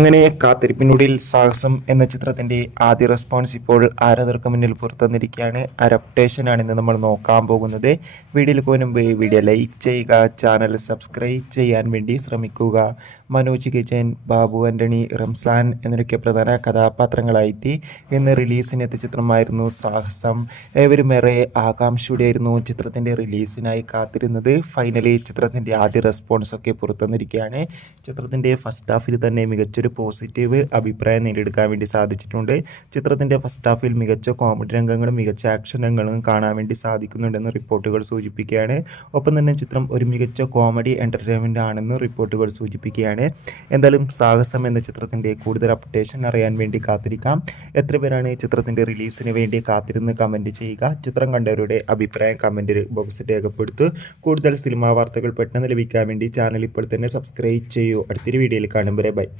അങ്ങനെ കാത്തിരിപ്പിനൊടുവിൽ സാഹസം എന്ന ചിത്രത്തിൻ്റെ ആദ്യ റെസ്പോൺസ് ഇപ്പോൾ ആരാധകർക്ക് മുന്നിൽ പുറത്തുവന്നിരിക്കുകയാണ്. അഡപ്റ്റേഷനാണ് ഇന്ന് നമ്മൾ നോക്കാൻ പോകുന്നത്. വീഡിയോയിൽ പോകുമ്പോൾ വീഡിയോ ലൈക്ക് ചെയ്യുക, ചാനൽ സബ്സ്ക്രൈബ് ചെയ്യാൻ വേണ്ടി ശ്രമിക്കുക. മനോജ് കിജൻ, ബാബു ആൻ്റണി, റംസാൻ എന്നൊക്കെ പ്രധാന കഥാപാത്രങ്ങളായിട്ട് ഇന്ന് റിലീസിനെത്തിയ ചിത്രമായിരുന്നു സാഹസം. ഏവരുമേറെ ആകാംക്ഷയോടെയായിരുന്നു ചിത്രത്തിൻ്റെ റിലീസിനായി കാത്തിരുന്നത്. ഫൈനലി ചിത്രത്തിൻ്റെ ആദ്യ റെസ്പോൺസ് ഒക്കെ പുറത്തുവന്നിരിക്കുകയാണ്. ചിത്രത്തിൻ്റെ ഫസ്റ്റ് ഹാഫിൽ തന്നെ മികച്ചൊരു പോസിറ്റീവ് അഭിപ്രായം നേടിയെടുക്കാൻ വേണ്ടി സാധിച്ചിട്ടുണ്ട്. ചിത്രത്തിൻ്റെ ഫസ്റ്റ് ഹാഫിൽ മികച്ച കോമഡി രംഗങ്ങളും മികച്ച ആക്ഷൻ രംഗങ്ങളും കാണാൻ വേണ്ടി സാധിക്കുന്നുണ്ടെന്ന് റിപ്പോർട്ടുകൾ സൂചിപ്പിക്കുകയാണ്. ഒപ്പം തന്നെ ചിത്രം ഒരു മികച്ച കോമഡി എൻ്റർടൈൻമെൻ്റ് ആണെന്ന് റിപ്പോർട്ടുകൾ സൂചിപ്പിക്കുകയാണ്. എന്തായാലും സാഹസം എന്ന ചിത്രത്തിൻ്റെ കൂടുതൽ അപ്ഡേഷൻ അറിയാൻ വേണ്ടി കാത്തിരിക്കാം. എത്ര പേരാണ് ചിത്രത്തിൻ്റെ റിലീസിന് വേണ്ടി കാത്തിരുന്ന് കമൻറ്റ് ചെയ്യുക. ചിത്രം കണ്ടവരുടെ അഭിപ്രായം കമൻറ്റ് ബോക്സിൽ രേഖപ്പെടുത്തു. കൂടുതൽ സിനിമാ വാർത്തകൾ പെട്ടെന്ന് ലഭിക്കാൻ വേണ്ടി ചാനൽ ഇപ്പോൾ തന്നെ സബ്സ്ക്രൈബ് ചെയ്യൂ. അടുത്തൊരു വീഡിയോയിൽ കാണുമ്പോൾ ബൈ.